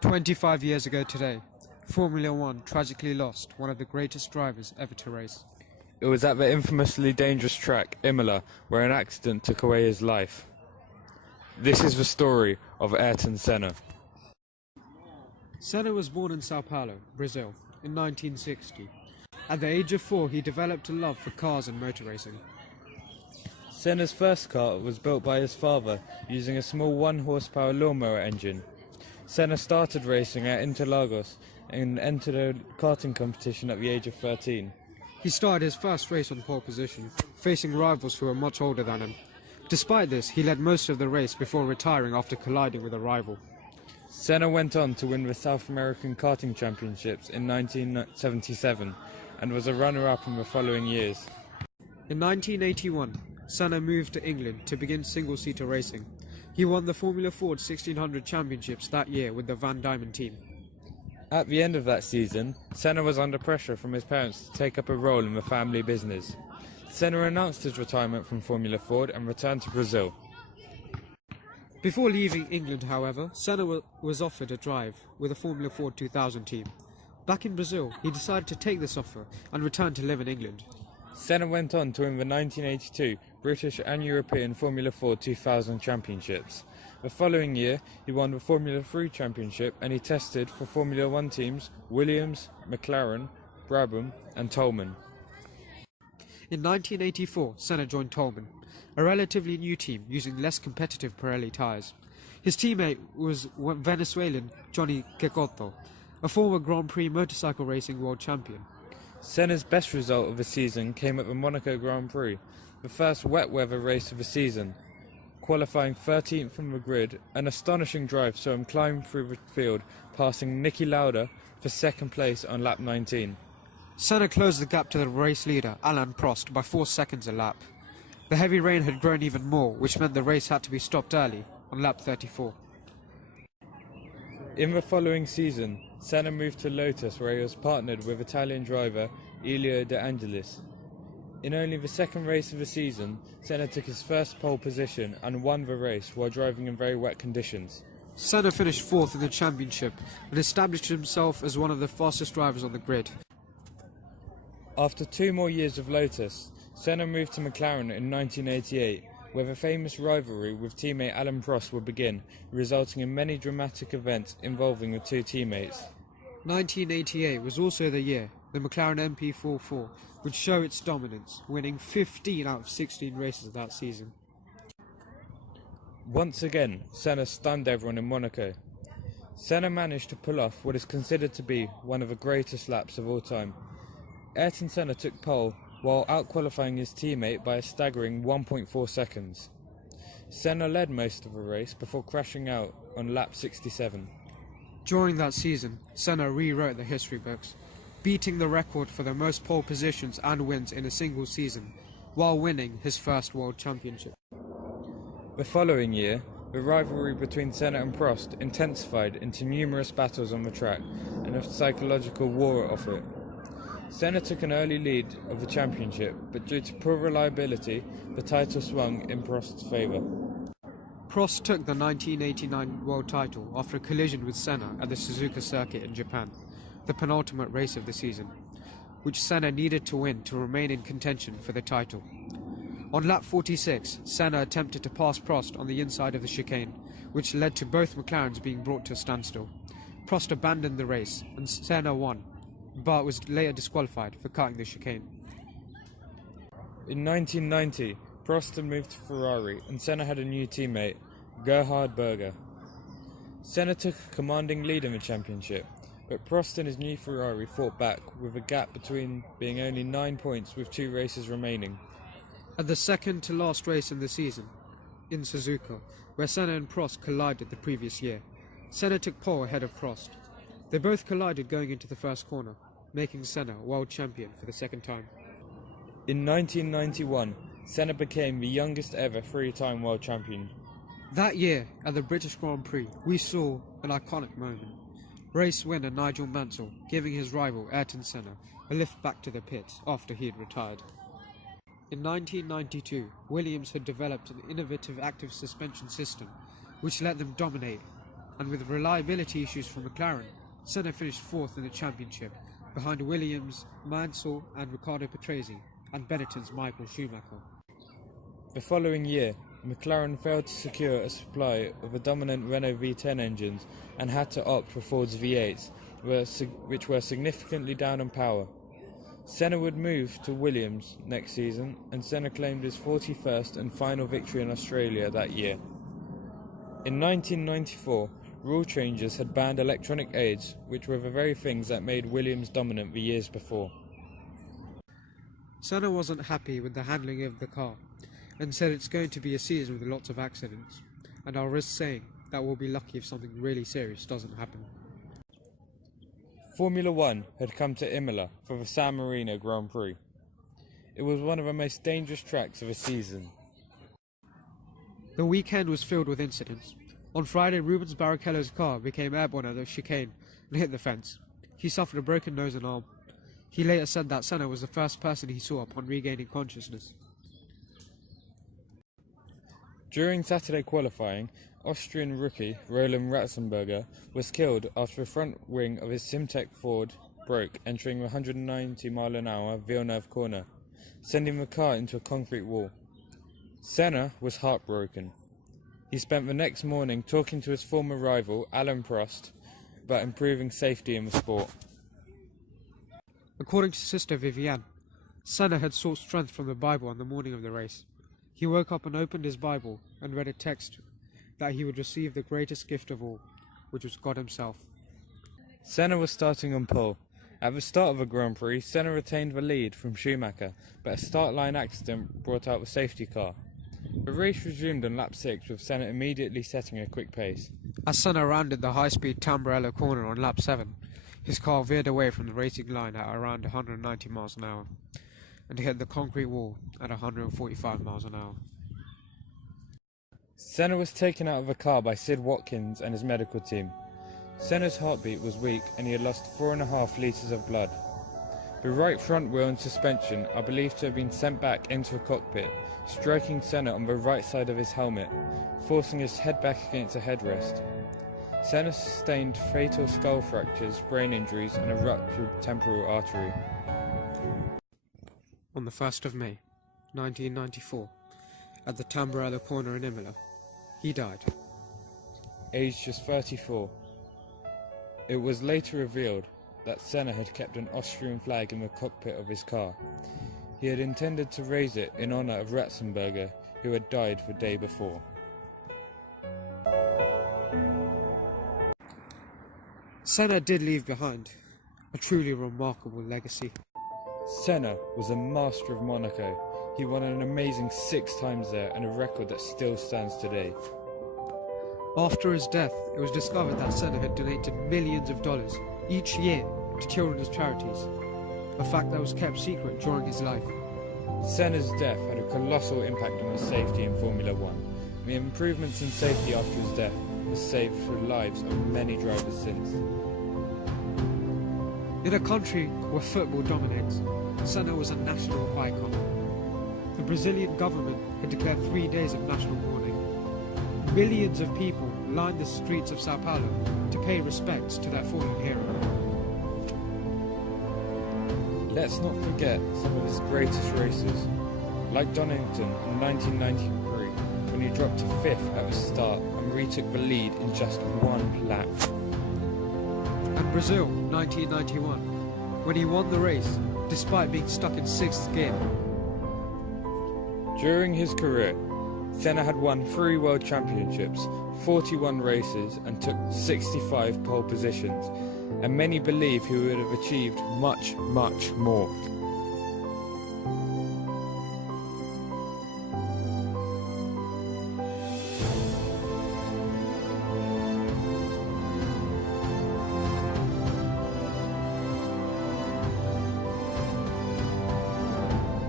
25 years ago today, Formula One tragically lost one of the greatest drivers ever to race. It was at the infamously dangerous track, Imola, where an accident took away his life. This is the story of Ayrton Senna. Senna was born in Sao Paulo, Brazil, in 1960. At the age of 4, he developed a love for cars and motor racing. Senna's first car was built by his father using a small 1-horsepower lawnmower engine. Senna started racing at Interlagos and entered a karting competition at the age of 13. He started his first race on pole position, facing rivals who were much older than him. Despite this, he led most of the race before retiring after colliding with a rival. Senna went on to win the South American Karting Championships in 1977 and was a runner-up in the following years. In 1981, Senna moved to England to begin single-seater racing. He won the Formula Ford 1600 Championships that year with the Van Diemen team. At the end of that season, Senna was under pressure from his parents to take up a role in the family business. Senna announced his retirement from Formula Ford and returned to Brazil. Before leaving England, however, Senna was offered a drive with the Formula Ford 2000 team. Back in Brazil, he decided to take this offer and return to live in England. Senna went on to win the 1982 British and European Formula Ford 2000 Championships. The following year, he won the Formula 3 Championship and he tested for Formula 1 teams Williams, McLaren, Brabham and Toleman. In 1984, Senna joined Toleman, a relatively new team using less competitive Pirelli tyres. His teammate was Venezuelan Johnny Cecotto, a former Grand Prix motorcycle racing world champion. Senna's best result of the season came at the Monaco Grand Prix, the first wet weather race of the season. Qualifying 13th from the grid, an astonishing drive saw him climb through the field, passing Niki Lauda for second place on lap 19. Senna closed the gap to the race leader, Alain Prost, by 4 seconds a lap. The heavy rain had grown even more, which meant the race had to be stopped early, on lap 34. In the following season, Senna moved to Lotus where he was partnered with Italian driver Elio De Angelis. In only the second race of the season, Senna took his first pole position and won the race while driving in very wet conditions. Senna finished 4th in the championship and established himself as one of the fastest drivers on the grid. After 2 more years of Lotus, Senna moved to McLaren in 1988, where the famous rivalry with teammate Alain Prost would begin, resulting in many dramatic events involving the two teammates. 1988 was also the year the McLaren MP44 would show its dominance, winning 15 out of 16 races that season. Once again, Senna stunned everyone in Monaco. Senna managed to pull off what is considered to be one of the greatest laps of all time. Ayrton Senna took pole while out-qualifying his teammate by a staggering 1.4 seconds. Senna led most of the race before crashing out on lap 67. During that season, Senna rewrote the history books, beating the record for the most pole positions and wins in a single season, while winning his first world championship. The following year, the rivalry between Senna and Prost intensified into numerous battles on the track and a psychological war off it. Senna took an early lead of the championship, but due to poor reliability, the title swung in Prost's favour. Prost took the 1989 world title after a collision with Senna at the Suzuka circuit in Japan, the penultimate race of the season, which Senna needed to win to remain in contention for the title. On lap 46, Senna attempted to pass Prost on the inside of the chicane, which led to both McLarens being brought to a standstill. Prost abandoned the race, and Senna won, but was later disqualified for cutting the chicane. In 1990, Prost had moved to Ferrari and Senna had a new teammate, Gerhard Berger. Senna took a commanding lead in the championship, but Prost and his new Ferrari fought back with a gap between being only 9 points with 2 races remaining. At the second to last race in the season, in Suzuka, where Senna and Prost collided the previous year, Senna took pole ahead of Prost. They both collided going into the first corner, making Senna world champion for the second time. In 1991, Senna became the youngest ever 3-time world champion. That year, at the British Grand Prix, we saw an iconic moment. Race winner Nigel Mansell giving his rival Ayrton Senna a lift back to the pits after he had retired. In 1992, Williams had developed an innovative active suspension system which let them dominate and with reliability issues from McLaren, Senna finished 4th in the championship, behind Williams' Mansell and Riccardo Patrese, and Benetton's Michael Schumacher. The following year, McLaren failed to secure a supply of the dominant Renault V10 engines and had to opt for Ford's V8s, which were significantly down on power. Senna would move to Williams next season, and Senna claimed his 41st and final victory in Australia that year. In 1994, rule changes had banned electronic aids, which were the very things that made Williams dominant the years before. Senna wasn't happy with the handling of the car, and said it's going to be a season with lots of accidents, and I'll risk saying that we'll be lucky if something really serious doesn't happen. Formula One had come to Imola for the San Marino Grand Prix. It was one of the most dangerous tracks of the season. The weekend was filled with incidents. On Friday, Rubens Barrichello's car became airborne at the chicane and hit the fence. He suffered a broken nose and arm. He later said that Senna was the first person he saw upon regaining consciousness. During Saturday qualifying, Austrian rookie Roland Ratzenberger was killed after the front wing of his Simtek Ford broke entering the 190-mile-an-hour Villeneuve corner, sending the car into a concrete wall. Senna was heartbroken. He spent the next morning talking to his former rival, Alain Prost, about improving safety in the sport. According to Sister Vivienne, Senna had sought strength from the Bible on the morning of the race. He woke up and opened his Bible and read a text that he would receive the greatest gift of all, which was God himself. Senna was starting on pole. At the start of the Grand Prix, Senna retained the lead from Schumacher, but a start line accident brought out the safety car. The race resumed on lap 6, with Senna immediately setting a quick pace. As Senna rounded the high-speed Tamburello corner on lap 7, his car veered away from the racing line at around 190 miles an hour and hit the concrete wall at 145 miles an hour. Senna was taken out of the car by Sid Watkins and his medical team. Senna's heartbeat was weak and he had lost 4.5 litres of blood. The right front wheel and suspension are believed to have been sent back into the cockpit, striking Senna on the right side of his helmet, forcing his head back against the headrest. Senna sustained fatal skull fractures, brain injuries and a ruptured temporal artery. On the 1st of May, 1994, at the Tamburello corner in Imola, he died. Aged just 34. It was later revealed that Senna had kept an Austrian flag in the cockpit of his car. He had intended to raise it in honour of Ratzenberger, who had died the day before. Senna did leave behind a truly remarkable legacy. Senna was a master of Monaco. He won an amazing 6 times there and a record that still stands today. After his death, it was discovered that Senna had donated millions of dollars each year to children's charities, a fact that was kept secret during his life. Senna's death had a colossal impact on the safety in Formula One. The improvements in safety after his death has saved the lives of many drivers since. In a country where football dominates, Senna was a national icon. The Brazilian government had declared 3 days of national mourning. Millions of people lined the streets of Sao Paulo to pay respects to their fallen hero. Let's not forget some of his greatest races, like Donington in 1993, when he dropped to 5th at the start and retook the lead in just 1 lap. And Brazil, 1991, when he won the race despite being stuck in 6th gear. During his career, Senna had won 3 world championships, 41 races and took 65 pole positions, and many believe he would have achieved much, much more.